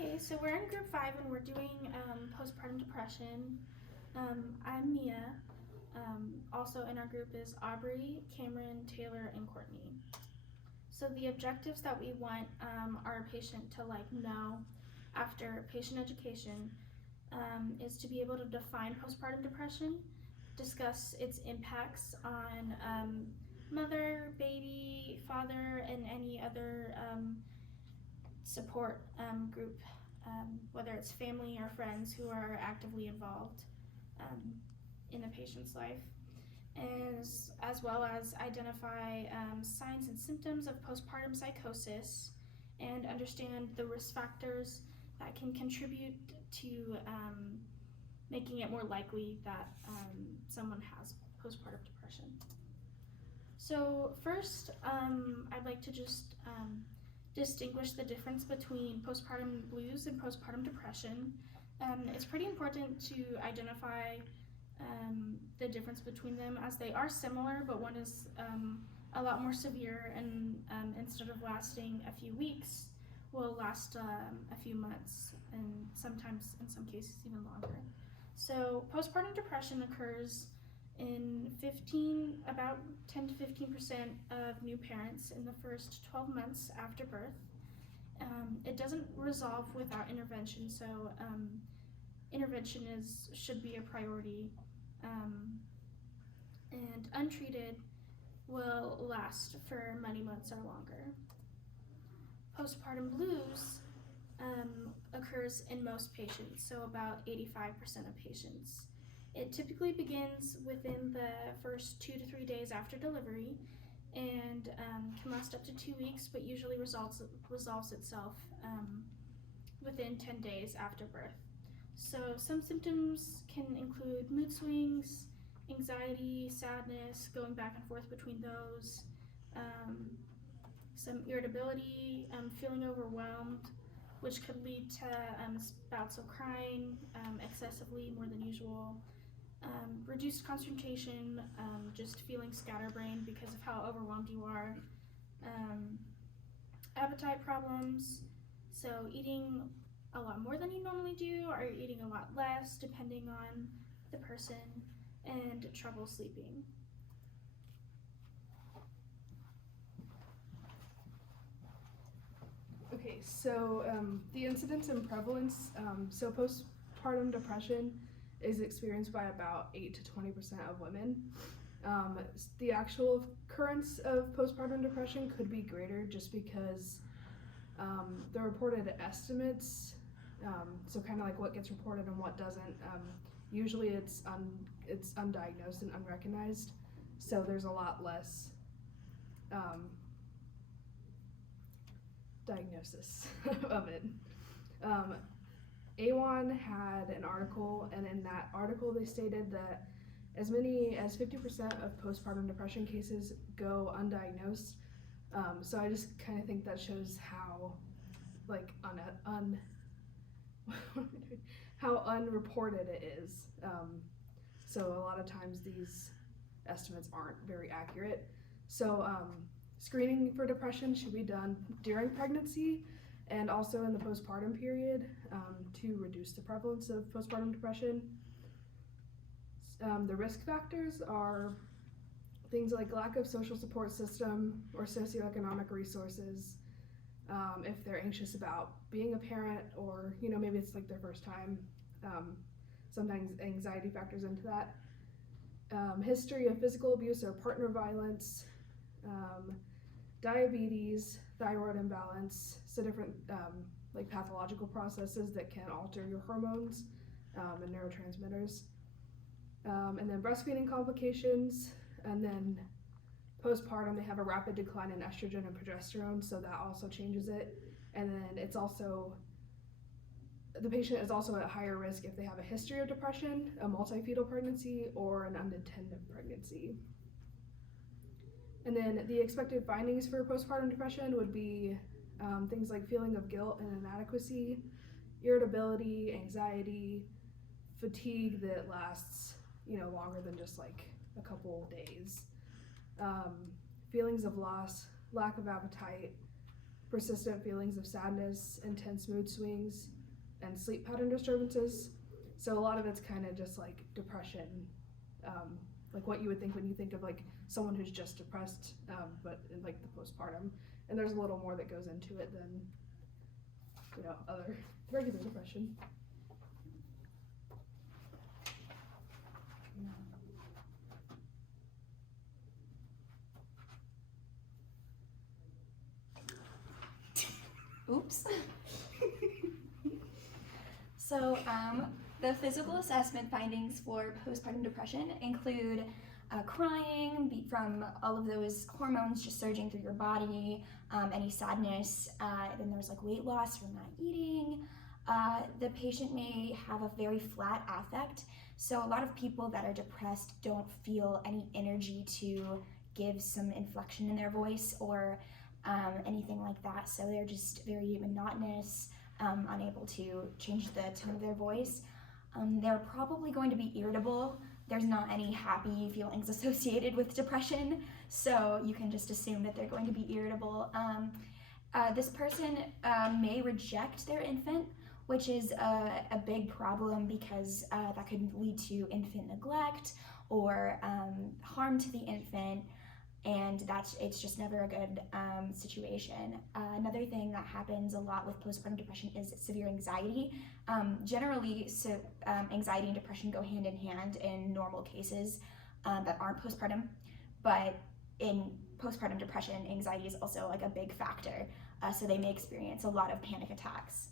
Okay, so we're in group 5 and we're doing postpartum depression. I'm Mia. Also in our group is Aubrey, Cameron, Taylor, and Courtney. So the objectives that we want our patient to know after patient education is to be able to define postpartum depression, discuss its impacts on mother, baby, father, and any other support group, whether it's family or friends who are actively involved in the patient's life, as well as identify signs and symptoms of postpartum psychosis and understand the risk factors that can contribute to making it more likely that someone has postpartum depression. So first, I'd like to just distinguish the difference between postpartum blues and postpartum depression. It's pretty important to identify the difference between them, as they are similar, but one is a lot more severe and instead of lasting a few weeks, will last a few months, and sometimes in some cases even longer. So postpartum depression occurs in about 10 to 15% of new parents in the first 12 months after birth. It doesn't resolve without intervention, so intervention should be a priority, and untreated will last for many months or longer. Postpartum blues occurs in most patients, so about 85% of patients. It typically begins within the first 2 to 3 days after delivery and can last up to 2 weeks, but usually resolves itself within 10 days after birth. So some symptoms can include mood swings, anxiety, sadness, going back and forth between those, some irritability, feeling overwhelmed, which could lead to bouts of crying excessively, more than usual, reduced concentration, just feeling scatterbrained because of how overwhelmed you are, appetite problems, so eating a lot more than you normally do or eating a lot less depending on the person, and trouble sleeping. Okay, so the incidence and prevalence, so postpartum depression is experienced by about 8 to 20% of women. The actual occurrence of postpartum depression could be greater just because the reported estimates, so kind of like what gets reported and what doesn't, usually it's undiagnosed and unrecognized, so there's a lot less diagnosis of it. A1 had an article, and in that article they stated that as many as 50% of postpartum depression cases go undiagnosed. So I just kind of think that shows how how unreported it is. So a lot of times these estimates aren't very accurate. So screening for depression should be done during pregnancy and also in the postpartum period to reduce the prevalence of postpartum depression. The risk factors are things like lack of social support system or socioeconomic resources, if they're anxious about being a parent, or maybe it's like their first time. Sometimes anxiety factors into that. History of physical abuse or partner violence, diabetes, thyroid imbalance, so different like pathological processes that can alter your hormones and neurotransmitters, and then breastfeeding complications, and then postpartum they have a rapid decline in estrogen and progesterone, so that also changes it, and then it's also the patient is also at higher risk if they have a history of depression, a multifetal pregnancy, or an unintended pregnancy. And then the expected findings for postpartum depression would be things like feeling of guilt and inadequacy, irritability, anxiety, fatigue that lasts longer than just like a couple days, feelings of loss, lack of appetite, persistent feelings of sadness, intense mood swings, and sleep pattern disturbances. So a lot of it's kind of just like depression, like what you would think when you think of like someone who's just depressed, but in like the postpartum. And there's a little more that goes into it than, you know, other regular depression. Oops. So the physical assessment findings for postpartum depression include crying from all of those hormones just surging through your body, any sadness, then there's like weight loss from not eating. The patient may have a very flat affect, so a lot of people that are depressed don't feel any energy to give some inflection in their voice or anything like that, so they're just very monotonous, unable to change the tone of their voice. They're probably going to be irritable. There's not any happy feelings associated with depression, so you can just assume that they're going to be irritable. This person may reject their infant, which is a big problem because that could lead to infant neglect or harm to the infant, and it's just never a good situation. Another thing that happens a lot with postpartum depression is severe anxiety. Generally, anxiety and depression go hand in hand in normal cases that aren't postpartum, but in postpartum depression, anxiety is also like a big factor, so they may experience a lot of panic attacks.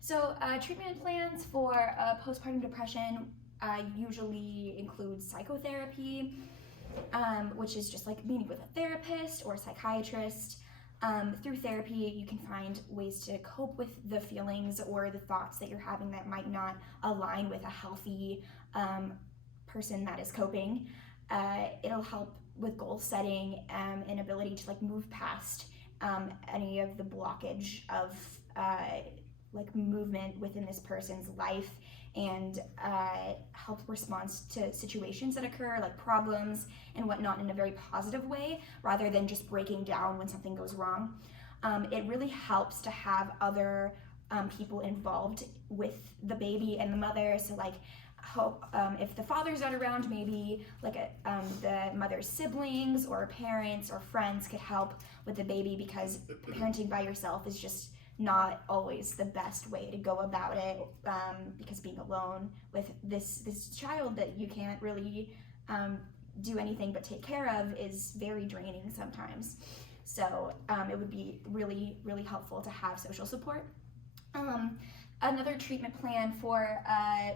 So treatment plans for postpartum depression usually include psychotherapy, which is just like meeting with a therapist or a psychiatrist. Through therapy, you can find ways to cope with the feelings or the thoughts that you're having that might not align with a healthy person that is coping. It'll help with goal setting and ability to like move past any of the blockage of like movement within this person's life, and help respond to situations that occur, like problems and whatnot, in a very positive way rather than just breaking down when something goes wrong. It really helps to have other people involved with the baby and the mother, so like if the father's not around, maybe like the mother's siblings or parents or friends could help with the baby, because parenting by yourself is just not always the best way to go about it, because being alone with this child that you can't really do anything but take care of is very draining sometimes. So it would be really, really helpful to have social support. Another treatment plan for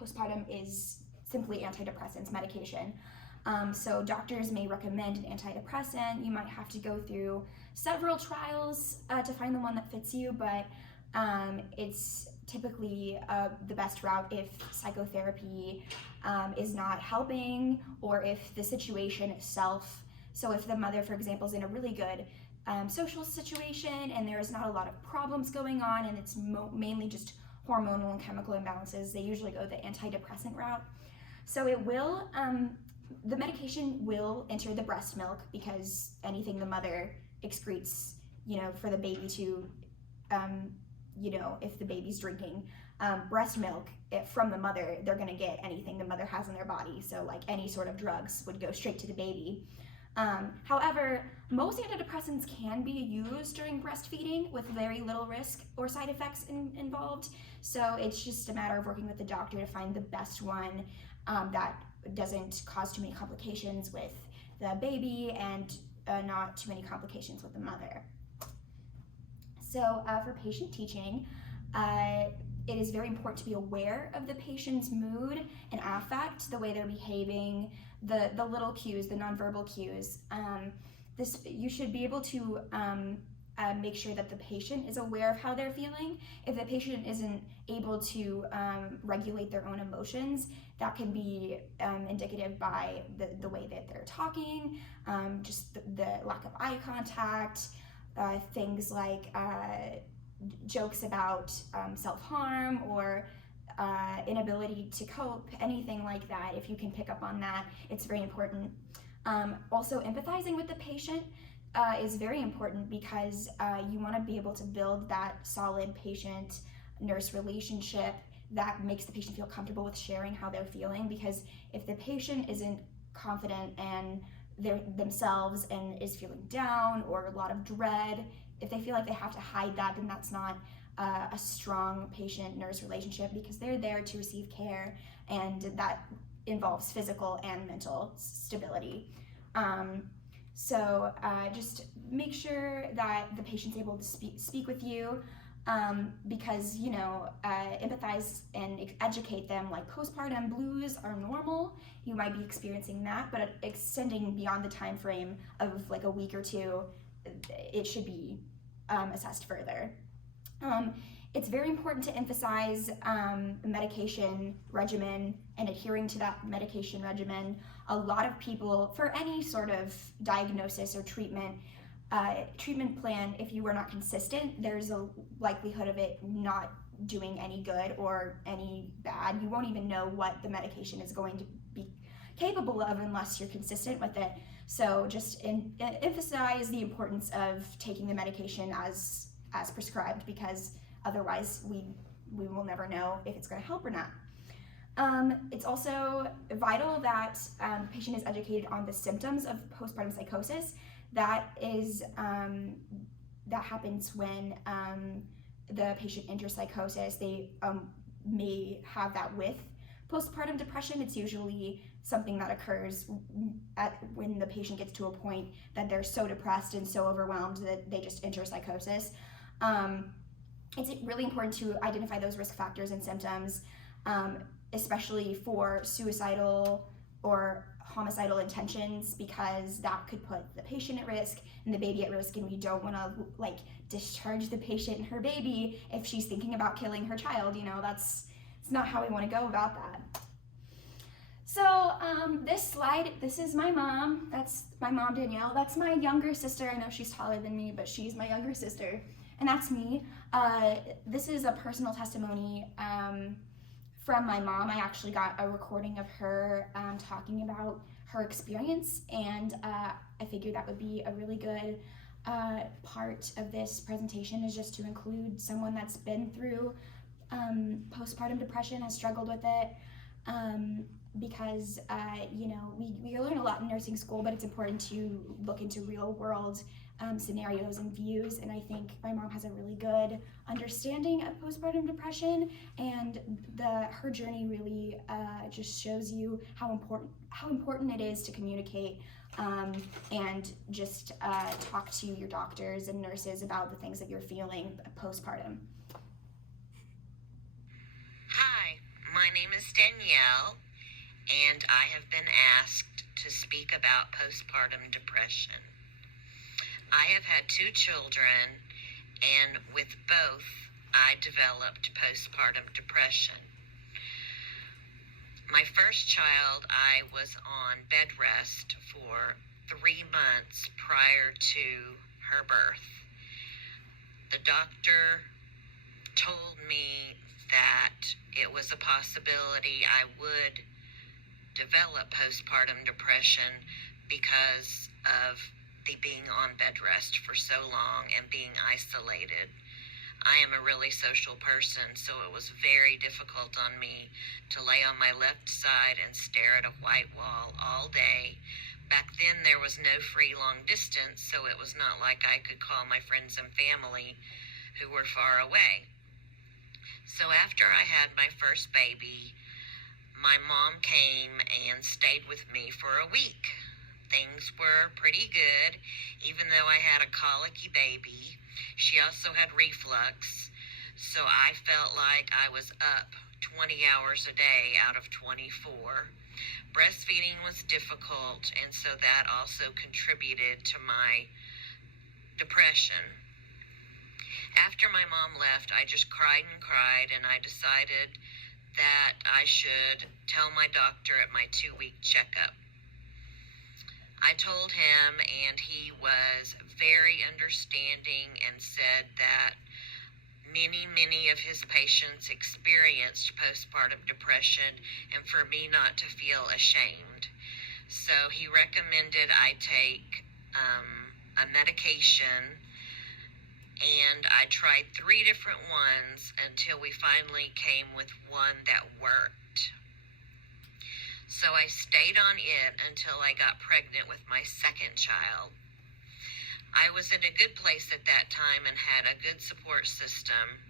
postpartum is simply antidepressants, medication. So doctors may recommend an antidepressant. You might have to go through several trials to find the one that fits you, but it's typically the best route if psychotherapy is not helping, or if the situation itself, so if the mother, for example, is in a really good social situation and there is not a lot of problems going on and it's mainly just hormonal and chemical imbalances, they usually go the antidepressant route. So it will, the medication will enter the breast milk, because anything the mother excretes, for the baby to, if the baby's drinking breast milk from the mother, they're gonna get anything the mother has in their body. So like any sort of drugs would go straight to the baby. However, most antidepressants can be used during breastfeeding with very little risk or side effects involved. So it's just a matter of working with the doctor to find the best one that doesn't cause too many complications with the baby and not too many complications with the mother. So for patient teaching, it is very important to be aware of the patient's mood and affect, the way they're behaving, the little cues, the nonverbal cues. You should be able to make sure that the patient is aware of how they're feeling. If the patient isn't able to regulate their own emotions, that can be indicative by the way that they're talking, just the lack of eye contact, things like jokes about self-harm or inability to cope, anything like that. If you can pick up on that, it's very important. Also empathizing with the patient. is very important because you want to be able to build that solid patient-nurse relationship that makes the patient feel comfortable with sharing how they're feeling. Because if the patient isn't confident and themselves and is feeling down or a lot of dread, if they feel like they have to hide that, then that's not a strong patient-nurse relationship, because they're there to receive care, and that involves physical and mental stability. So just make sure that the patient's able to speak with you, because, empathize and educate them, like postpartum blues are normal. You might be experiencing that, but extending beyond the time frame of like a week or two, it should be assessed further. It's very important to emphasize medication regimen and adhering to that medication regimen. A lot of people, for any sort of diagnosis or treatment plan, if you are not consistent, there's a likelihood of it not doing any good or any bad. You won't even know what the medication is going to be capable of unless you're consistent with it. So just emphasize the importance of taking the medication as prescribed, because otherwise we will never know if it's going to help or not. It's also vital that the patient is educated on the symptoms of postpartum psychosis. That happens when the patient enters psychosis. They may have that with postpartum depression. It's usually something that occurs when the patient gets to a point that they're so depressed and so overwhelmed that they just enter psychosis. It's really important to identify those risk factors and symptoms, especially for suicidal or homicidal intentions, because that could put the patient at risk and the baby at risk, and we don't want to discharge the patient and her baby if she's thinking about killing her child. It's not how we want to go about that. So this slide, this is my mom. That's my mom, Danielle. That's my younger sister. I know she's taller than me, but she's my younger sister. And that's me. This is a personal testimony from my mom. I actually got a recording of her talking about her experience, and I figured that would be a really good part of this presentation, is just to include someone that's been through postpartum depression, has struggled with it, because we learn a lot in nursing school, but it's important to look into real world scenarios and views, and I think my mom has a really good understanding of postpartum depression, and her journey really just shows you how important it is to communicate and just talk to your doctors and nurses about the things that you're feeling postpartum. Hi, my name is Danielle, and I have been asked to speak about postpartum depression. I have had 2 children, and with both, I developed postpartum depression. My first child, I was on bed rest for 3 months prior to her birth. The doctor told me that it was a possibility I would develop postpartum depression because of the being on bed rest for so long and being isolated. I am a really social person, so it was very difficult on me to lay on my left side and stare at a white wall all day. Back then there was no free long distance, so it was not like I could call my friends and family who were far away. So after I had my first baby, my mom came and stayed with me for a week. Things were pretty good, even though I had a colicky baby. She also had reflux, so I felt like I was up 20 hours a day out of 24. Breastfeeding was difficult, and so that also contributed to my depression. After my mom left, I just cried and cried, and I decided that I should tell my doctor at my 2-week checkup. I told him, and he was very understanding and said that many of his patients experienced postpartum depression, and for me not to feel ashamed. So he recommended I take a medication, and I tried 3 different ones until we finally came with one that worked. So I stayed on it until I got pregnant with my second child. I was in a good place at that time and had a good support system.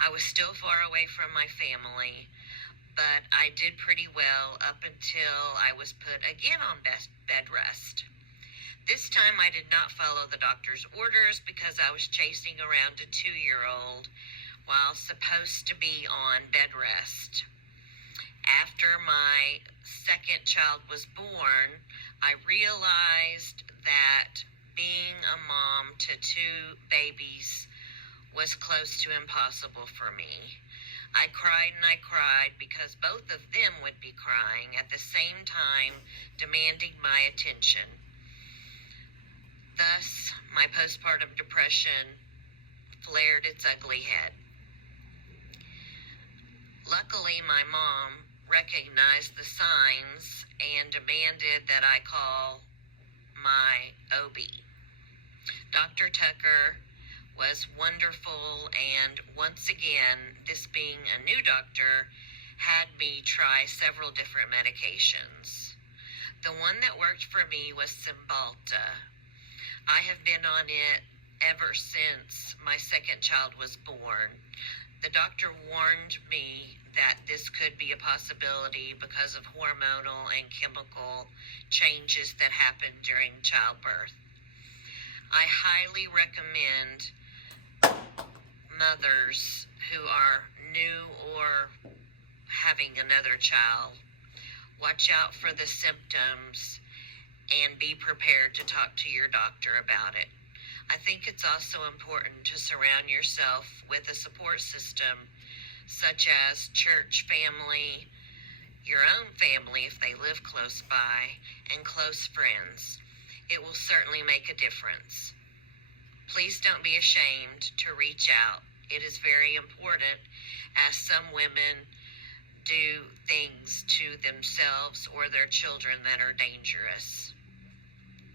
I was still far away from my family, but I did pretty well up until I was put again on bed rest. This time I did not follow the doctor's orders because I was chasing around a 2-year-old while supposed to be on bed rest. After my second child was born, I realized that being a mom to 2 babies was close to impossible for me. I cried and I cried because both of them would be crying at the same time, demanding my attention. Thus, my postpartum depression flared its ugly head. Luckily, my mom recognized the signs and demanded that I call my OB. Dr. Tucker was wonderful, and once again, this being a new doctor, had me try several different medications. The one that worked for me was Cymbalta. I have been on it ever since my second child was born. The doctor warned me that this could be a possibility because of hormonal and chemical changes that happen during childbirth. I highly recommend mothers who are new or having another child, watch out for the symptoms and be prepared to talk to your doctor about it. I think it's also important to surround yourself with a support system such as church family, your own family if they live close by, and close friends. It will certainly make a difference. Please don't be ashamed to reach out. It is very important, as some women do things to themselves or their children that are dangerous.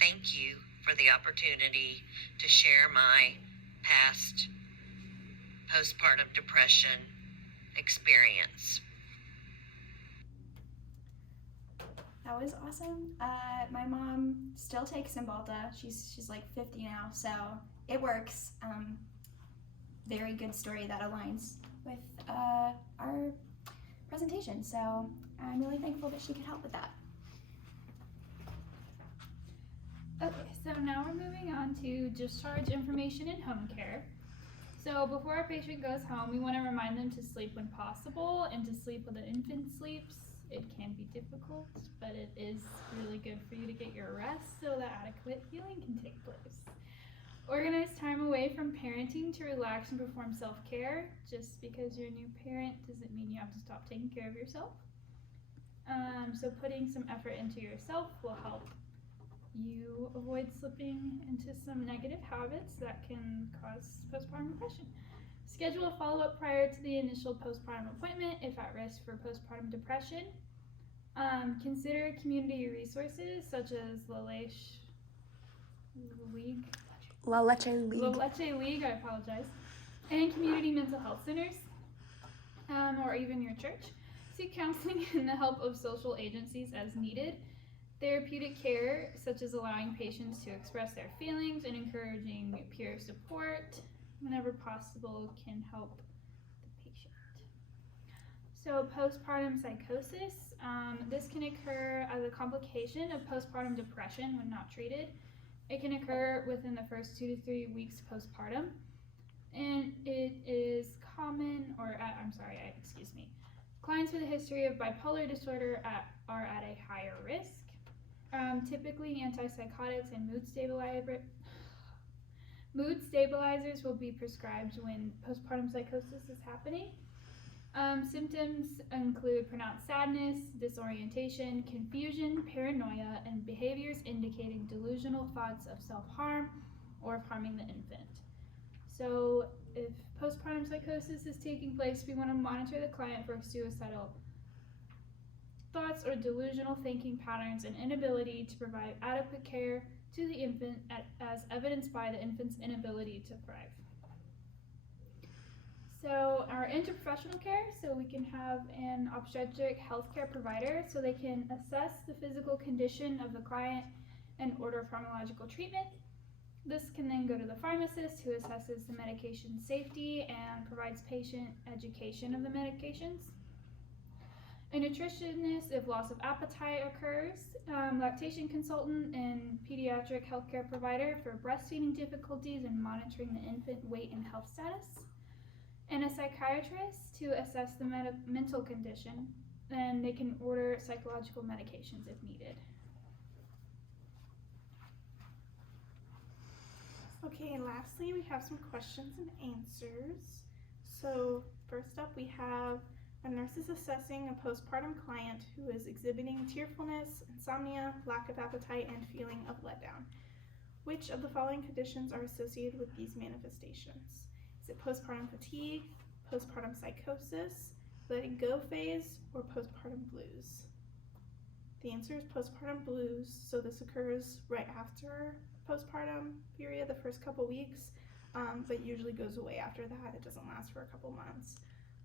Thank you for the opportunity to share my past postpartum depression experience. That was awesome. My mom still takes Cymbalta. She's like 50 now, so it works. Very good story that aligns with our presentation. So I'm really thankful that she could help with that. Okay, so now we're moving on to discharge information in home care. So before a patient goes home, we want to remind them to sleep when possible and to sleep when the infant sleeps. It can be difficult, but it is really good for you to get your rest so that adequate healing can take place. Organize time away from parenting to relax and perform self-care. Just because you're a new parent doesn't mean you have to stop taking care of yourself. So putting some effort into yourself will help you avoid slipping into some negative habits that can cause postpartum depression. Schedule a follow-up prior to the initial postpartum appointment if at risk for postpartum depression. Consider community resources such as La Leche League, I apologize, and community mental health centers, or even your church. Seek counseling and the help of social agencies as needed. Therapeutic care, such as allowing patients to express their feelings and encouraging peer support whenever possible, can help the patient. So postpartum psychosis, this can occur as a complication of postpartum depression when not treated. It can occur within the first 2 to 3 weeks postpartum, and it is common, clients with a history of bipolar disorder are at a higher risk. Typically, antipsychotics and mood stabilizers will be prescribed when postpartum psychosis is happening. Symptoms include pronounced sadness, disorientation, confusion, paranoia, and behaviors indicating delusional thoughts of self-harm or of harming the infant. So if postpartum psychosis is taking place, we want to monitor the client for suicidal thoughts or delusional thinking patterns and inability to provide adequate care to the infant as evidenced by the infant's inability to thrive. So our interprofessional care, so we can have an obstetric healthcare provider so they can assess the physical condition of the client and order pharmacological treatment. This can then go to the pharmacist who assesses the medication safety and provides patient education of the medications. A nutritionist if loss of appetite occurs, lactation consultant and pediatric healthcare provider for breastfeeding difficulties and monitoring the infant weight and health status, and a psychiatrist to assess the mental condition, and they can order psychological medications if needed. Okay, and lastly, we have some questions and answers. So first up, we have a nurse is assessing a postpartum client who is exhibiting tearfulness, insomnia, lack of appetite, and feeling of letdown. Which of the following conditions are associated with these manifestations? Is it postpartum fatigue, postpartum psychosis, letting go phase, or postpartum blues? The answer is postpartum blues, so this occurs right after postpartum period, the first couple weeks, but usually goes away after that. It doesn't last for a couple months.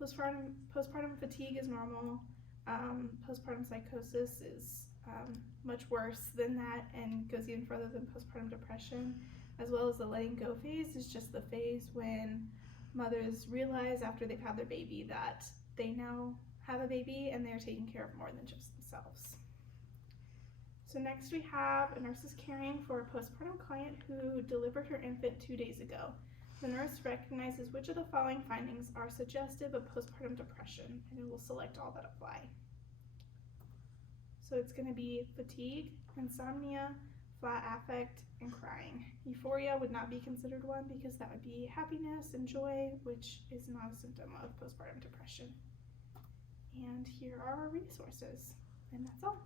Postpartum fatigue is normal. Postpartum psychosis is much worse than that and goes even further than postpartum depression, as well as the letting go phase is just the phase when mothers realize after they've had their baby that they now have a baby and they're taking care of more than just themselves. So next we have a nurse is caring for a postpartum client who delivered her infant 2 days ago. The nurse recognizes which of the following findings are suggestive of postpartum depression, and it will select all that apply. So it's going to be fatigue, insomnia, flat affect, and crying. Euphoria would not be considered one because that would be happiness and joy, which is not a symptom of postpartum depression. And here are our resources, and that's all.